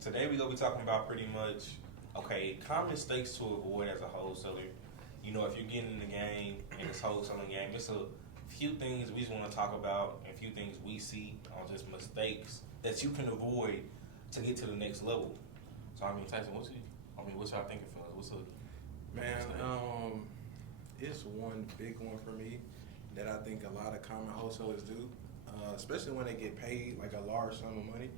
Today we gonna be talking about pretty much, okay, common mistakes to avoid as a wholesaler. You know, if you're getting in the game, in this wholesaling game, it's a few things we just want to talk about and a few things we see on just mistakes that you can avoid to get to the next level. So I mean, Tyson, what's y'all thinking, fellas? What's a Man, mistake? it's one big one for me that I think a lot of common wholesalers do, especially when they get paid like a large sum of money.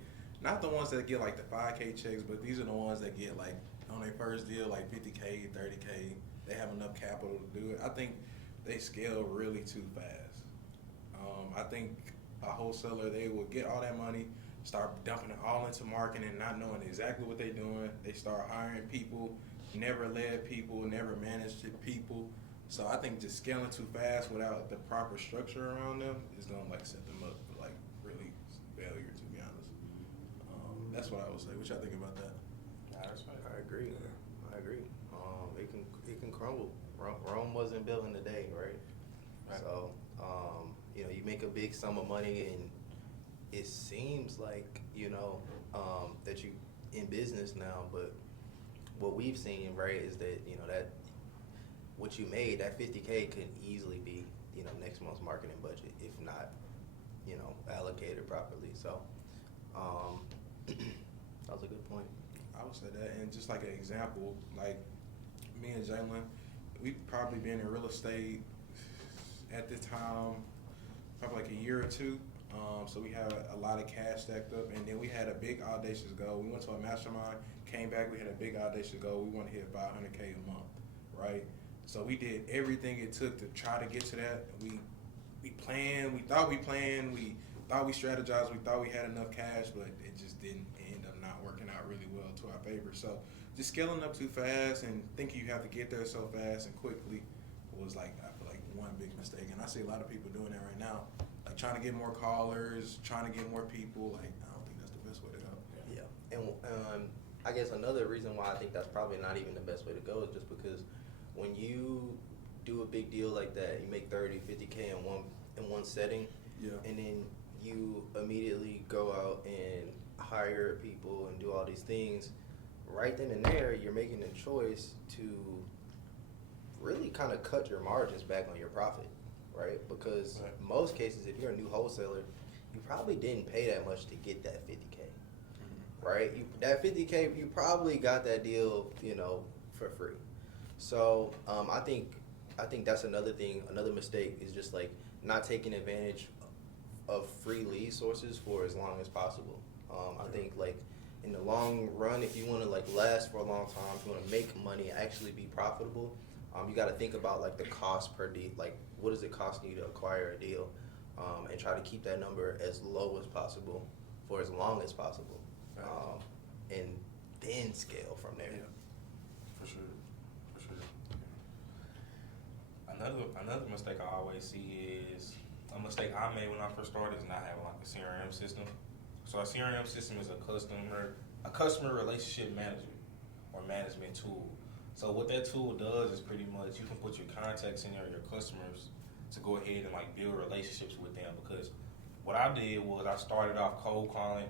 Not the ones that get like the 5K checks, but these are the ones that get like on their first deal like 50K, 30K. They have enough capital to do it. I think they scale really too fast. I think a wholesaler, they will get all that money, start dumping it all into marketing, not knowing exactly what they're doing. They start hiring people, never led people, never managed people. So I think just scaling too fast without the proper structure around them is gonna like set them up for like really failure. To be honest, that's what I would say. What y'all think about that? I agree. I agree. It can crumble. Rome wasn't built in a day, right? So you make a big sum of money, and it seems like that you in business now. But what we've seen, right, is that that what you made, that 50K could easily be next month's marketing budget if not allocated properly. So that was a good point. I would say that, and just like an example, like me and Jalen, we probably been in real estate at this time, probably like a year or two. So we had a lot of cash stacked up, and then we had a big audacious goal. We went to a mastermind, came back, we had a big audacious goal. We want to hit 500K a month, right? So we did everything it took to try to get to that. We planned, we thought we strategized, we thought we had enough cash, but it just didn't end up not working out really well to our favor. So just scaling up too fast and thinking you have to get there so fast and quickly was like, I feel like one big mistake. And I see a lot of people doing that right now, like trying to get more callers, trying to get more people. Like, I don't think that's the best way to go. Yeah, and I guess another reason why I think that's probably not even the best way to go is just because when you do a big deal like that, you make 30, 50K in one setting, and then you immediately go out and hire people and do all these things. Right then and there, you're making a choice to really kind of cut your margins back on your profit, right? Because most cases, if you're a new wholesaler, you probably didn't pay that much to get that 50K, right? That 50K, you probably got that deal, for free. So I think that's another thing. Another mistake is just like not taking advantage of free lead sources for as long as possible. I think like in the long run, if you want to like last for a long time, if you want to make money, actually be profitable, you got to think about like the cost per deal. Like what does it cost you to acquire a deal, and try to keep that number as low as possible for as long as possible, and then scale from there. Yeah, for sure. Another mistake I always see is a mistake I made when I first started is not having like a CRM system. So a CRM system is a customer relationship management or management tool. So what that tool does is pretty much you can put your contacts in there, your customers, to go ahead and like build relationships with them. Because what I did was I started off cold calling,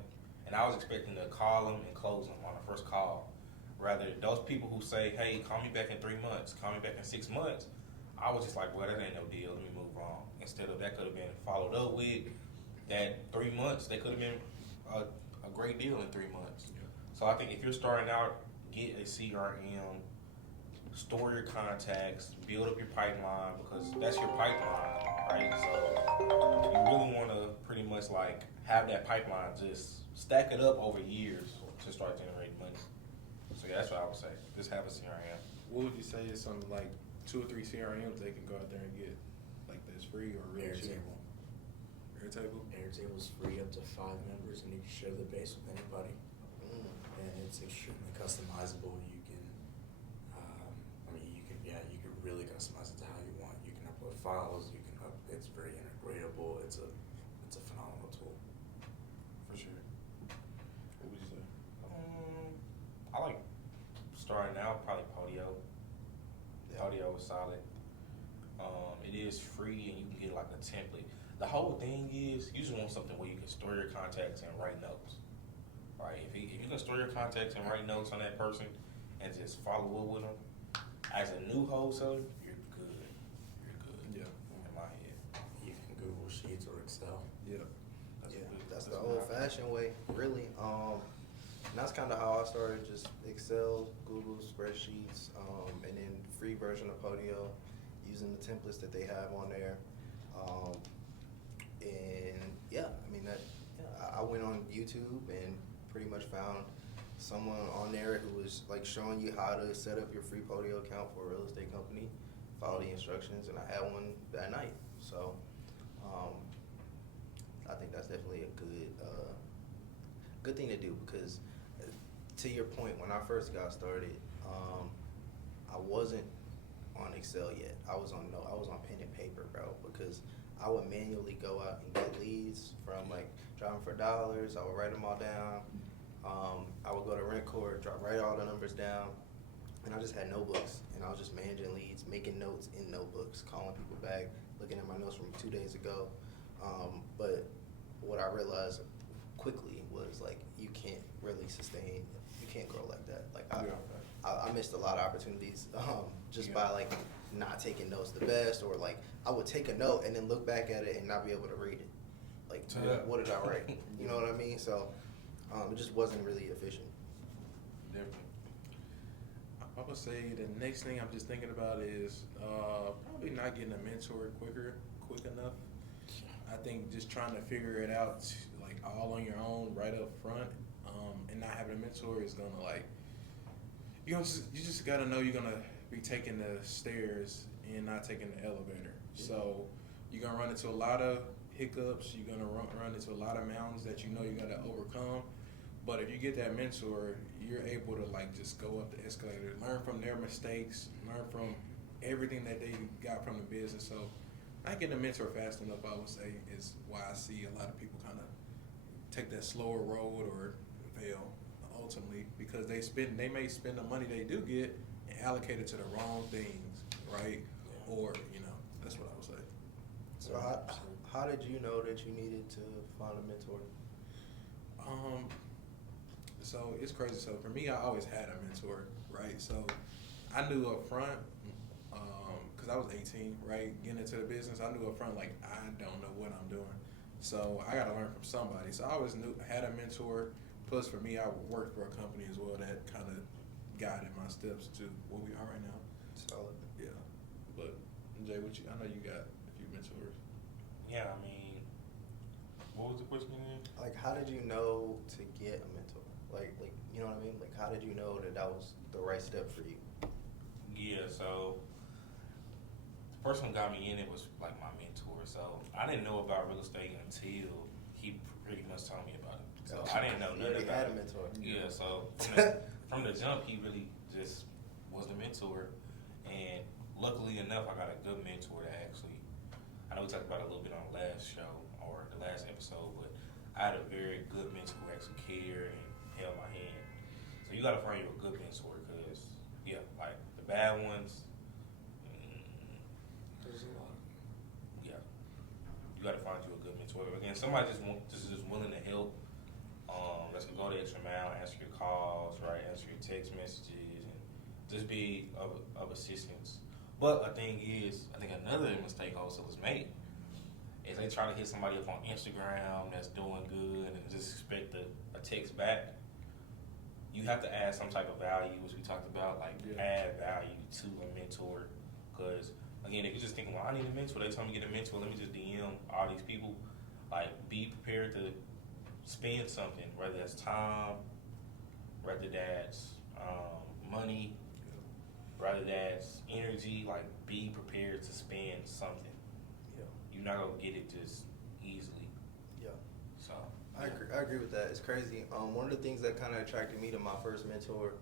and I was expecting to call them and close them on the first call. Rather, those people who say, "Hey, call me back in 3 months, call me back in 6 months," I was just like, "Well, that ain't no deal. Let me move on." Instead of that, could have been followed up with that 3 months. They could have been a great deal in 3 months. Yeah. So I think if you're starting out, get a CRM, store your contacts, build up your pipeline, because that's your pipeline, right? So you really want to pretty much like have that pipeline, just stack it up over years to start generating money. So yeah, that's what I would say. Just have a CRM. What would you say is something like 2 or 3 CRMs they can go out there and get, like that's free or really cheap? Airtable? Airtable's free up to 5 members, and you can share the base with anybody. And it's extremely customizable. You can, you can really customize it to how you want. You can upload files. It's very integratable. It's a phenomenal tool. For sure. What would you say? I like starting out probably Podio. Podio is solid. It is free and you can get like a template. The whole thing is you just want something where you can store your contacts and write notes. Like if you can store your contacts and write notes on that person and just follow up with them, as a new wholesaler, you're good. You're good. Yeah. In my head. You can Google Sheets or Excel. Yeah. That's the what old I think. fashioned way, really. And that's kind of how I started, just Excel, Google spreadsheets, and then free version of Podio, using the templates that they have on there. And yeah, I mean I went on YouTube and pretty much found someone on there who was like showing you how to set up your free Podio account for a real estate company, follow the instructions, and I had one that night. So I think that's definitely a good thing to do, because to your point, when I first got started, I wasn't on Excel yet. I was on pen and paper, bro, because I would manually go out and get leads from like driving for dollars. I would write them all down. I would go to Rentcore, write all the numbers down, and I just had notebooks, and I was just managing leads, making notes in notebooks, calling people back, looking at my notes from 2 days ago. But what I realized quickly was like you can't really sustain, you can't grow like that. Like I missed a lot of opportunities just by like not taking notes the best, or like I would take a note and then look back at it and not be able to read it. Like what did I write? You know what I mean? So it just wasn't really efficient. Definitely. I would say the next thing I'm just thinking about is probably not getting a mentor quick enough. I think just trying to figure it out like all on your own right up front, and not having a mentor is gonna like you just gotta know you're gonna be taking the stairs and not taking the elevator. So you're gonna run into a lot of hiccups. You're gonna run into a lot of mountains that you know you gotta overcome. But if you get that mentor, you're able to like just go up the escalator, learn from their mistakes, learn from everything that they got from the business. So not getting a mentor fast enough, I would say, is why I see a lot of people kind of take that slower road or fail ultimately, because they may spend the money they do get and allocate it to the wrong things, right? Or that's what I would say. So how did you know that you needed to find a mentor? So it's crazy. So for me, I always had a mentor, right? So I knew up front, because I was 18, right? Getting into the business, I knew up front, like, I don't know what I'm doing. So I got to learn from somebody. So I always had a mentor. Plus, for me, I worked for a company as well that kind of guided my steps to where we are right now. Solid. Yeah. But, Jay, I know you got a few mentors. Yeah, I mean, what was the question again? Like, how did you know to get a mentor? Like, you know what I mean? Like, how did you know that was the right step for you? Yeah, so the person who got me in it was like my mentor. So I didn't know about real estate until he pretty much told me about it. So I didn't know nothing about had it. a mentor. Yeah, so from the jump, he really just was the mentor. And luckily enough, I got a good mentor that actually, I know we talked about it a little bit on the last show or the last episode, but I had a very good mentor who actually cared and held my hand. So you got to find you a good mentor, because like the bad ones, There's a lot. yeah, you got to find you a good mentor. Again, somebody just willing to help. That's gonna go the extra mile, answer your calls, right? Answer your text messages, and just be of assistance. But the thing is, I think another mistake wholesalers make is they try to hit somebody up on Instagram that's doing good and just expect a text back. You have to add some type of value, which we talked about, like add value to a mentor. Because again, if you're just thinking, well, I need a mentor, they told me to get a mentor, let me just DM all these people. Like, be prepared to spend something, whether that's time, whether that's money, whether that's energy. Like, be prepared to spend something. Yeah. You're not gonna get it just easily. Yeah. So I agree with that. It's crazy. One of the things that kind of attracted me to my first mentor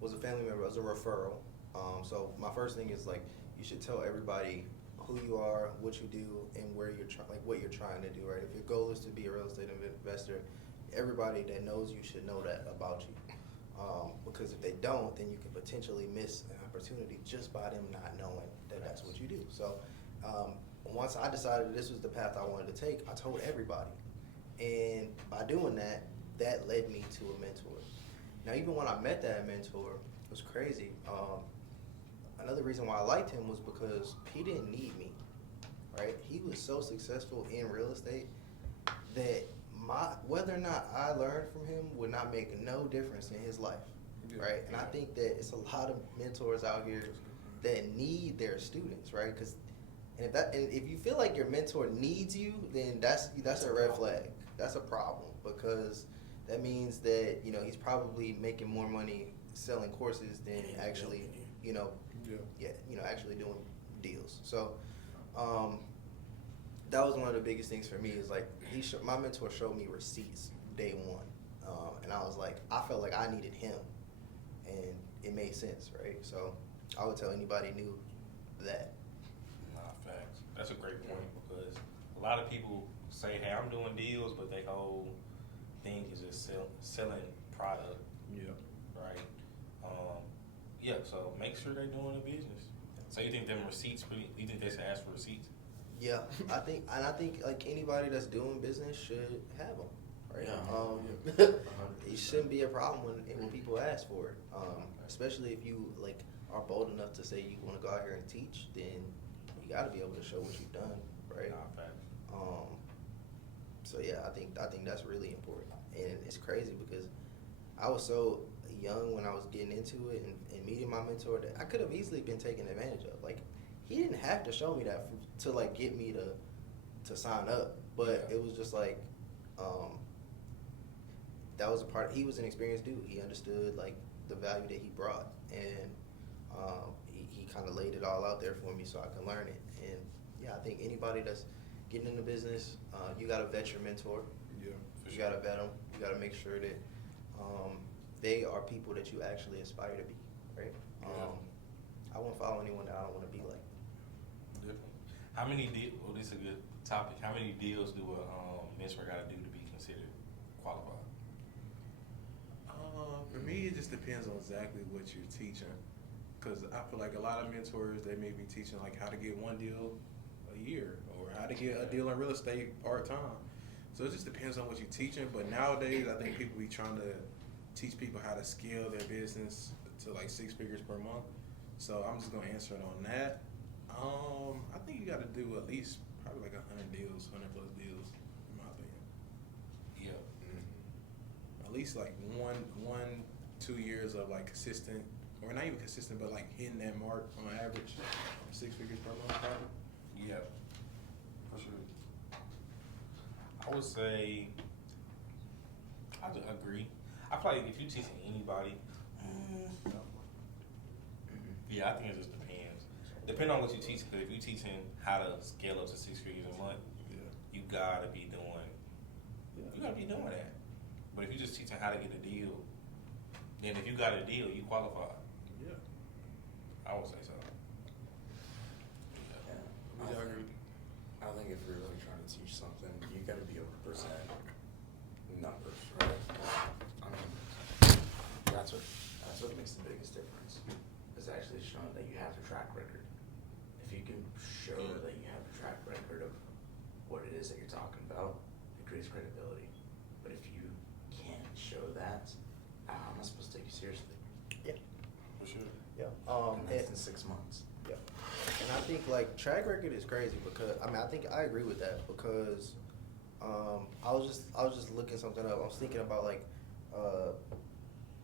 was a family member. It was a referral. So my first thing is like, you should tell everybody who you are, what you do, and where you're what you're trying to do. Right? If your goal is to be a real estate investor, everybody that knows you should know that about you. Because if they don't, then you can potentially miss an opportunity just by them not knowing that that's what you do. So once I decided this was the path I wanted to take, I told everybody. And by doing that, that led me to a mentor. Now, even when I met that mentor, it was crazy. Another reason why I liked him was because he didn't need me, right? He was so successful in real estate that whether or not I learned from him would not make no difference in his life, right? And I think that it's a lot of mentors out here that need their students, right? And if you feel like your mentor needs you, then that's a red flag. That's a problem, because that means that he's probably making more money selling courses than actually actually doing deals. So that was one of the biggest things for me, is like my mentor showed me receipts day one, and I was like, I felt like I needed him, and it made sense, right? So I would tell anybody new that. Nah, facts. That's a great point, because a lot of people say, hey, I'm doing deals, but their whole thing is just selling product. Yeah. Right? So make sure they're doing a business. So you think them receipts, you think they should ask for receipts? Yeah, I think like anybody that's doing business should have them, right? Yeah. It shouldn't be a problem when people ask for it, especially if you like are bold enough to say you want to go out here and teach. Then you got to be able to show what you've done, right? Nah, facts. So yeah, I think that's really important, and it's crazy because I was so young when I was getting into it and meeting my mentor that I could have easily been taken advantage of. Like, he didn't have to show me that to like get me to sign up, but it was just like that was a part. He was an experienced dude. He understood like the value that he brought, and he kind of laid it all out there for me so I can learn it. And yeah, I think anybody that's getting into business, you got to vet your mentor. Yeah. You got to vet them. You got to make sure that they are people that you actually aspire to be, right? I won't follow anyone that I don't want to be like. Definitely. How many well, this is a good topic. How many deals do a mentor got to do to be considered qualified? For me, it just depends on exactly what you're teaching. Because I feel like a lot of mentors, they may be teaching like how to get one deal a year or how to get a deal in real estate part-time. So it just depends on what you're teaching. But nowadays, I think people be trying to teach people how to scale their business to like 6 figures per month. So I'm just going to answer it on that. I think you got to do at least probably like 100 deals, 100 plus deals, in my opinion. Yeah. At least like 1-2 years of like consistent, or not even consistent, but like hitting that mark on average, 6 figures per month probably. Yeah. For sure. I would say, I agree. I feel like if you're teaching anybody, yeah, I think it just depends. Depending on what you teach, because if you're teaching how to scale up to 6 figures a month, you gotta be doing that. But if you're just teaching how to get a deal, then if you got a deal, you qualify. Yeah. I would say so. Yeah. I think if you're really trying to teach something, you got to be able to present numbers, right? I mean, that's what makes the biggest difference. Is actually showing that you have a track record. If you can show that you have a track record of what it is that you're talking about, it creates credibility. But if you can't show that, how am I supposed to take you seriously? Yeah. For sure. Yeah. And that's in 6 months. Yeah. And I think like track record is crazy because I think I agree with that because I was just looking something up. I was thinking about like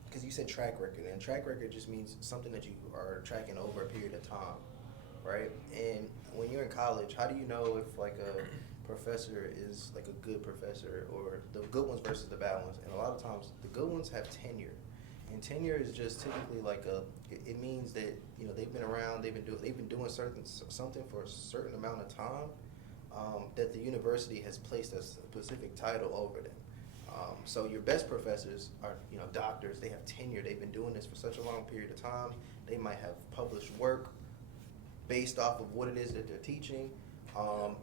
because you said track record, and track record just means something that you are tracking over a period of time, right? And when you're in college, how do you know if like a professor is like a good professor, or the good ones versus the bad ones? And a lot of times the good ones have tenure. And tenure is just typically like it means that they've been around, they've been doing something for a certain amount of time, that the university has placed a specific title over them. So your best professors are doctors. They have tenure. They've been doing this for such a long period of time. They might have published work based off of what it is that they're teaching,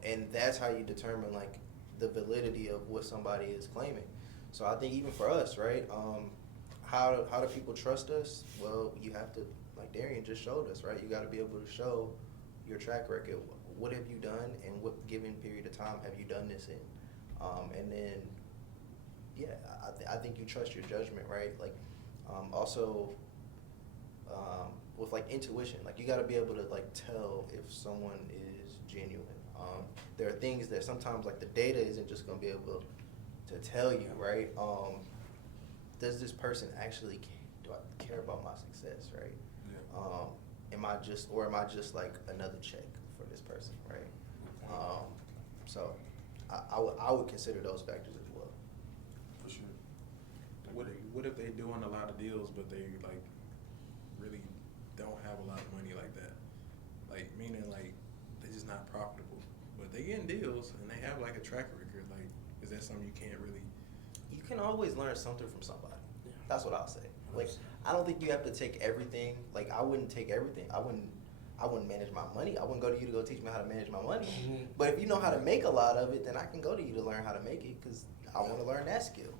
and that's how you determine like the validity of what somebody is claiming. So I think even for us, right? How do people trust us? Well, you have to, like Darian just showed us, right? You got to be able to show your track record. What have you done, and what given period of time have you done this in? And then yeah, I think you trust your judgment, right? Like, also, with like intuition, like you got to be able to like tell if someone is genuine. There are things that sometimes like the data isn't just gonna be able to tell you, right? Does this person actually do I care about my success, right? Yeah. Am I just like another check for this person, right? So I would consider those factors as well. For sure. What if they doing a lot of deals, but they like really don't have a lot of money like that? Like meaning like they're just not profitable, but they getting deals and they have like a track record. Like, is that something you can't really? You can always learn something from somebody. Yeah. That's what I'll say. Like, I don't think you have to take everything. Like, I wouldn't take everything. I wouldn't manage my money. I wouldn't go to you to go teach me how to manage my money. Mhm. But if you know how to make a lot of it, then I can go to you to learn how to make it because I want to learn that skill.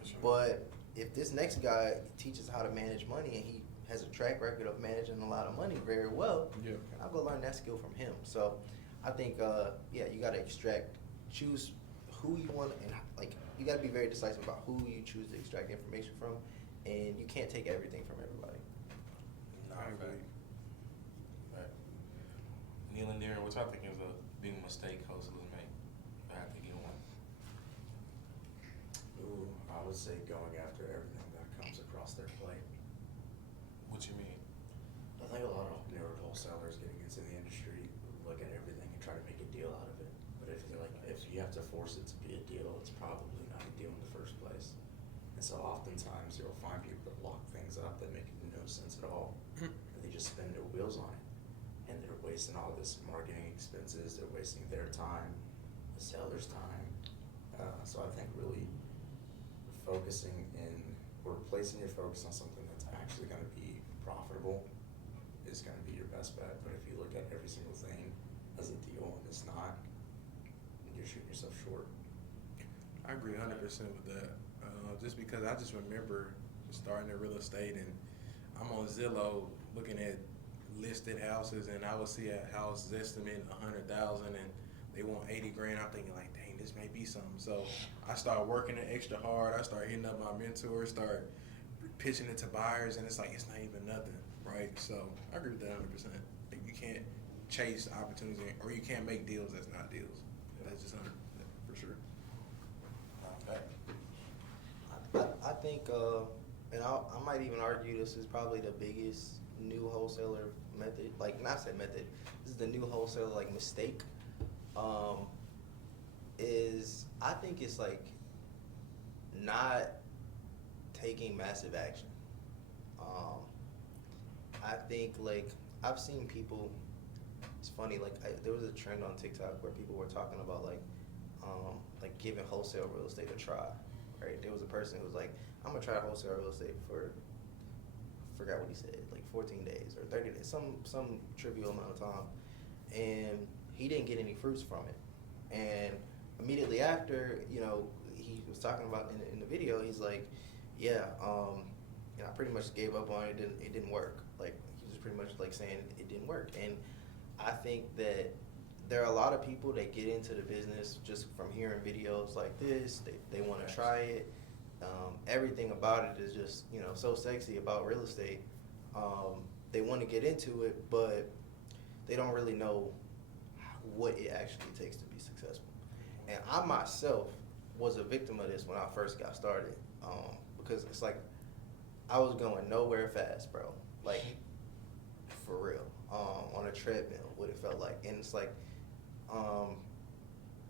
For sure. But if this next guy teaches how to manage money and he has a track record of managing a lot of money very well, Yeah. I'll go learn that skill from him. So I think, yeah, you got to choose who you want, and like you got to be very decisive about who you choose to extract information from, and you can't take everything from everybody. Nah, I agree. fact. Neil and Darren, what y'all think is a big mistake wholesalers make? I have to get one. Ooh, I would say going after everything that comes across their plate. What you mean? I think a lot of newer wholesalers getting into the industry look at everything and try to make a deal out of it. But if you have to force it to be a deal, it's probably not a deal in the first place. And so oftentimes you'll find people that lock things up that make no sense at all. And they just spin their wheels on it. And they're wasting all this marketing expenses, they're wasting their time, the seller's time. So I think really focusing in, or placing your focus on something that's actually gonna be profitable is gonna be your best bet. But if you look at every single thing as a deal and it's not, you're shooting yourself short. I agree 100% with that. Just because I just remember starting in real estate and I'm on Zillow looking at listed houses and I would see a house estimate $100,000 and they want 80 grand. I'm thinking like, dang, this may be something. So I start working it extra hard. I start hitting up my mentors, start pitching it to buyers, and it's like it's not even nothing, right? So I agree with that 100%. Like, you can't chase opportunities or you can't make deals that's not deals. That's just 100 for sure. Okay. I think, and I might even argue this is probably the biggest new wholesaler method. Like, not say method. This is the new wholesaler like mistake. Is I think it's like not taking massive action. I think like I've seen people. It's funny. Like there was a trend on TikTok where people were talking about like giving wholesale real estate a try. Right? There was a person who was like, I'm gonna try wholesale real estate for, I forgot what he said, like 14 days or 30 days, some trivial amount of time, and he didn't get any fruits from it. And immediately after, you know, he was talking about in the video, he's like, yeah, I pretty much gave up on it. It didn't work. Like he was pretty much like saying it didn't work. And I think that there are a lot of people that get into the business just from hearing videos like this. They want to try it. Everything about it is just, you know, so sexy about real estate. They want to get into it, but they don't really know what it actually takes to be successful. And I myself was a victim of this when I first got started, because it's like I was going nowhere fast, bro. Like for real, on a treadmill, what it felt like, and it's like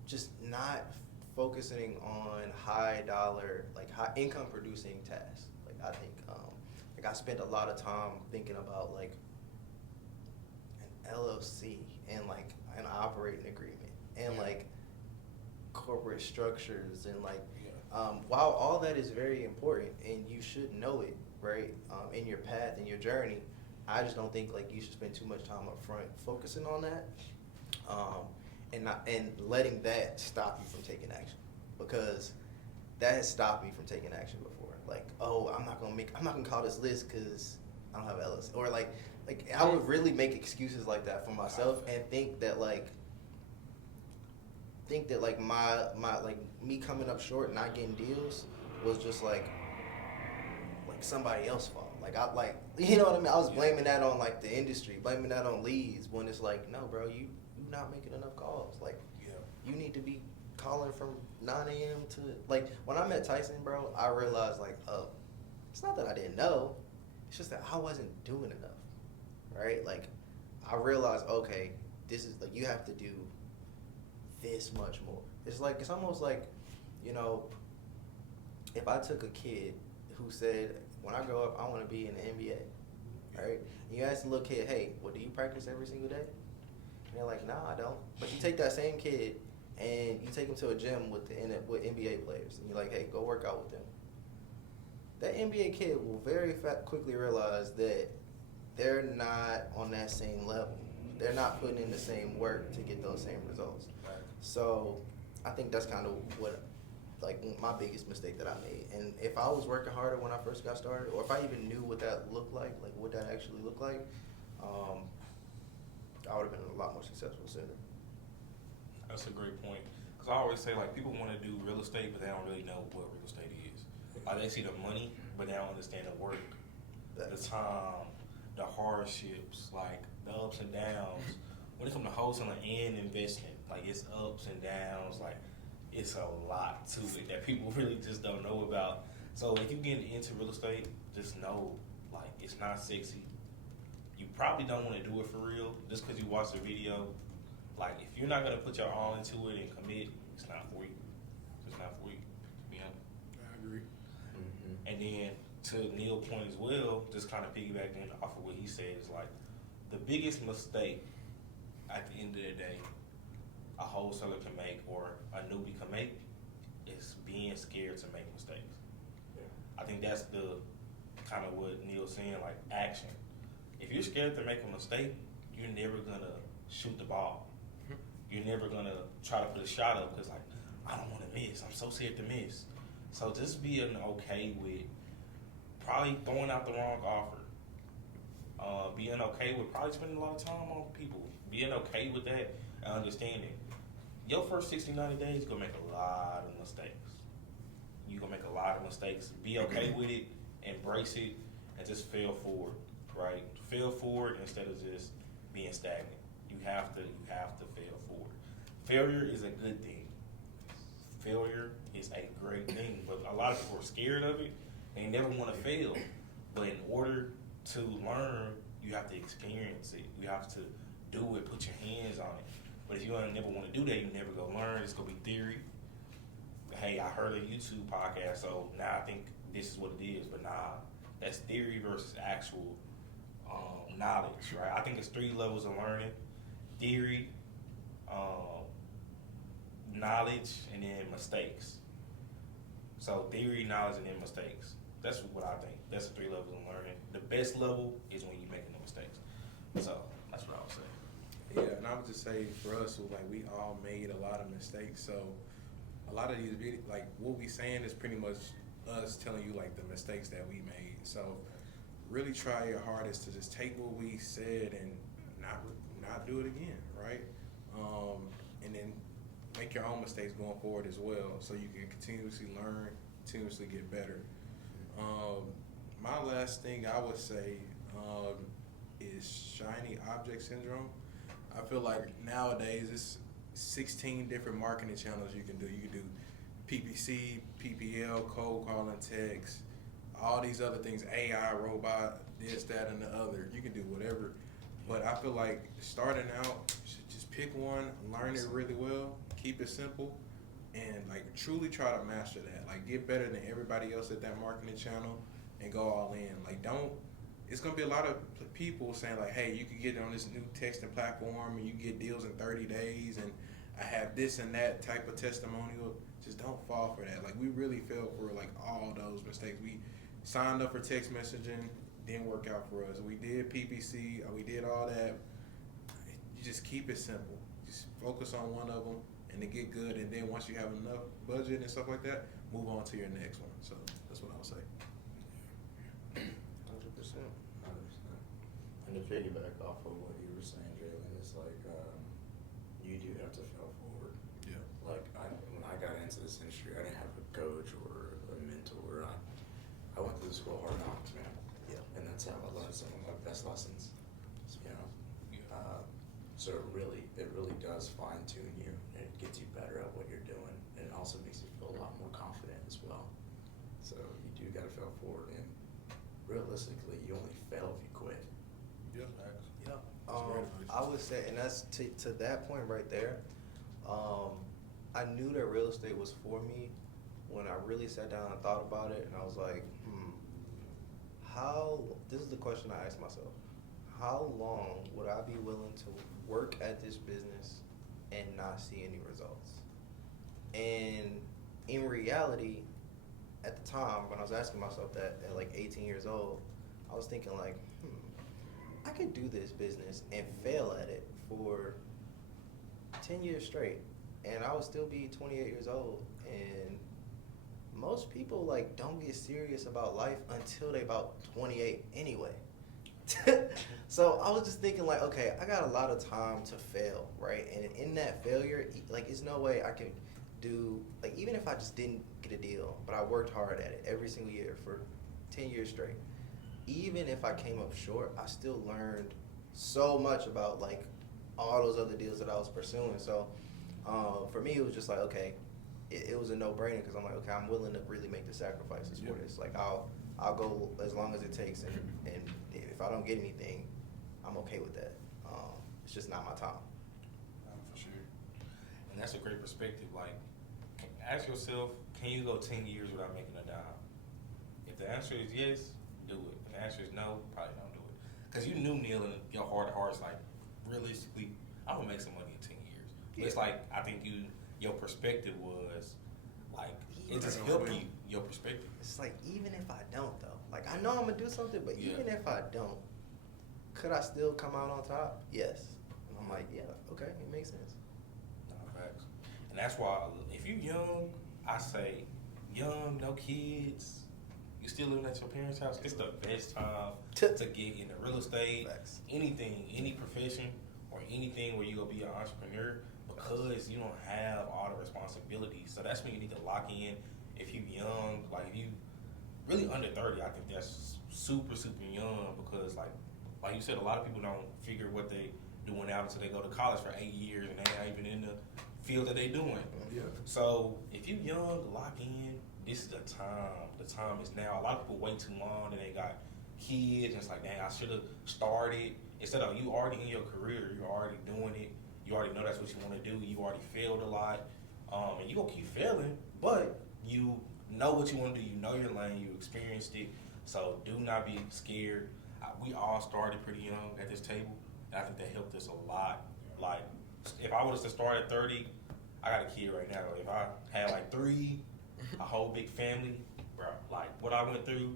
just not focusing on high dollar, like high income producing tasks. Like I think, like I spent a lot of time thinking about like an LLC and like an operating agreement and like corporate structures and like while all that is very important and you should know it, right, in your path, in your journey, I just don't think like you should spend too much time up front focusing on that, and letting that stop you from taking action, because that has stopped me from taking action before. Like, oh, I'm not gonna call this list because I don't have LLC, or like I would really make excuses like that for myself and think that my like me coming up short and not getting deals was just like somebody else's fault. You know what I mean? I was blaming that on like the industry, blaming that on leads, when it's like, no, bro, you not making enough calls. Like, you need to be calling from 9 a.m. to, like, when I met Tyson, bro, I realized, like, oh, it's not that I didn't know, it's just that I wasn't doing enough, right? Like, I realized, okay, this is, like, you have to do this much more. It's like, it's almost like, you know, if I took a kid who said, when I grow up, I want to be in the NBA, right? And you ask the little kid, hey, well, do you practice every single day? And they're like, nah, I don't. But you take that same kid and you take him to a gym with NBA players, and you're like, hey, go work out with them. That NBA kid will very quickly realize that they're not on that same level. They're not putting in the same work to get those same results. Right. So I think that's kind of what, like, my biggest mistake that I made. And if I was working harder when I first got started, or if I even knew what that looked like what that actually looked like, I would have been a lot more successful sooner. That's a great point. Because I always say, like, people want to do real estate, but they don't really know what real estate is. Like, they see the money, but they don't understand the work, the time, the hardships, like, the ups and downs. When it comes to wholesaling and investment, like, it's ups and downs, like, it's a lot to it that people really just don't know about. So if you get into real estate, just know, like, it's not sexy. You probably don't want to do it for real just because you watch the video. Like, if you're not going to put your all into it and commit, it's not for you. It's not for you, to be honest. I agree. Mm-hmm. And then to Neil's point as well, just kind of piggybacking off of what he said, is like, the biggest mistake at the end of the day a wholesaler can make or a newbie can make is being scared to make mistakes. Yeah. I think that's the kind of what Neil's saying, like, action. If you're scared to make a mistake, you're never gonna shoot the ball. You're never gonna try to put a shot up because, like, I don't want to miss. I'm so scared to miss. So just being okay with probably throwing out the wrong offer. Being okay with probably spending a lot of time on people. Being okay with that and understanding. Your first 60, 90 days, you're going to make a lot of mistakes. You're going to make a lot of mistakes. Be okay with it, embrace it, and just fail forward, right? Fail forward instead of just being stagnant. You have to fail forward. Failure is a good thing. Failure is a great thing, but a lot of people are scared of it. They never want to fail. But in order to learn, you have to experience it. You have to do it, put your hands on it. But if you never want to do that, you never go learn. It's going to be theory. Hey, I heard a YouTube podcast, so now I think this is what it is. But nah, that's theory versus actual knowledge, right? I think it's 3 levels of learning. Theory, knowledge, and then mistakes. So theory, knowledge, and then mistakes. That's what I think. That's the 3 levels of learning. The best level is when you're making the mistakes. So that's what I would say. Yeah, and I would just say for us, like, we all made a lot of mistakes. So a lot of these videos, like, what we saying is pretty much us telling you, like, the mistakes that we made. So really try your hardest to just take what we said and not do it again, right? And then make your own mistakes going forward as well, so you can continuously learn, continuously get better. My last thing I would say is shiny object syndrome. I feel like nowadays it's 16 different marketing channels you can do. You can do PPC, PPL, cold calling, text, all these other things, AI, robot, this, that, and the other. You can do whatever. But I feel like starting out, you should just pick one, learn it really well, keep it simple, and, like, truly try to master that. Like, get better than everybody else at that marketing channel and go all in. Like, it's going to be a lot of people saying, like, hey, you can get on this new texting platform and you get deals in 30 days and I have this and that type of testimonial. Just don't fall for that. Like, we really fell for, like, all those mistakes. We signed up for text messaging, didn't work out for us. We did PPC, we did all that. You just keep it simple. Just focus on one of them and to get good. And then once you have enough budget and stuff like that, move on to your next one. So that's what I would say. 100%. 100%. And to piggyback off But what you were saying, Jalen, is like you do have to fail forward. Yeah. Like when I got into this industry, I didn't have a coach or a mentor over. I went to the school of hard knocks, man. Yeah. And that's how I learned some of my best lessons. You know, so it really does fine tune you, and it gets you better at what you're doing, and it also makes you feel a lot more confident as well. So you do got to fail forward, and realistically, you only fail if you quit. Yeah. Yeah. That's great advice. I would say, and that's to that point right there. I knew that real estate was for me when I really sat down and thought about it, and I was like, this is the question I asked myself. How long would I be willing to work at this business and not see any results? And in reality, at the time, when I was asking myself that at like 18 years old, I was thinking like, I could do this business and fail at it for 10 years straight, and I would still be 28 years old. And most people like don't get serious about life until they about 28 anyway. So I was just thinking like, okay, I got a lot of time to fail, right? And in that failure, like, there's no way I can do, like, even if I just didn't get a deal, but I worked hard at it every single year for 10 years straight. Even if I came up short, I still learned so much about like all those other deals that I was pursuing. So for me, it was just like, okay, it was a no-brainer, because I'm like, okay, I'm willing to really make the sacrifices for this. Like, I'll go as long as it takes, and if I don't get anything, I'm okay with that. It's just not my time. For sure. And that's a great perspective. Like, ask yourself, can you go 10 years without making a dime? If the answer is yes, do it. If the answer is no, probably don't do it. Because you knew, Neil, in your heart of hearts, like, realistically, I'm going to make some money in 10 years. Yeah. It's like, I think your perspective was, like, it just helped you, your perspective. It's like, even if I don't, though, like, I know I'm gonna do something, but even if I don't, could I still come out on top? Yes. And I'm like, yeah, okay, it makes sense. Nah, facts. And that's why, if you young, I say, young, no kids, you still living at your parents' house, it's the best time to get into real estate, Facts. anything, any profession, or anything where you gonna be an entrepreneur, because you don't have all the responsibilities. So that's when you need to lock in. If you young, like, if you really under 30, I think that's super, super young, because like you said, a lot of people don't figure what they doing out until they go to college for 8 years and they ain't even in the field that they doing. Yeah. So if you young, lock in. This is the time. The time is now. A lot of people wait too long and they got kids, and it's like, dang, I should have started. Instead of, you already in your career, you're already doing it. You already know that's what you want to do. You already failed a lot, and you gonna keep failing, but you know what you want to do. You know your lane. You experienced it. So do not be scared. We all started pretty young at this table, and I think that helped us a lot. Like, if I was to start at 30, I got a kid right now. If I had like 3, a whole big family, bro, like what I went through,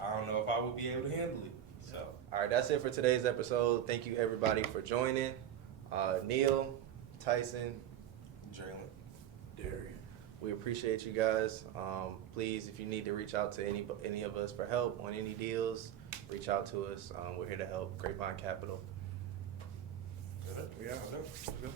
I don't know if I would be able to handle it. So, All right, that's it for today's episode. Thank you, everybody, for joining. Neil, Tyson, Jalen. Darian. we appreciate you guys. Please, if you need to reach out to any of us for help on any deals, reach out to us. We're here to help. Grapevine Capital. Yeah, I know.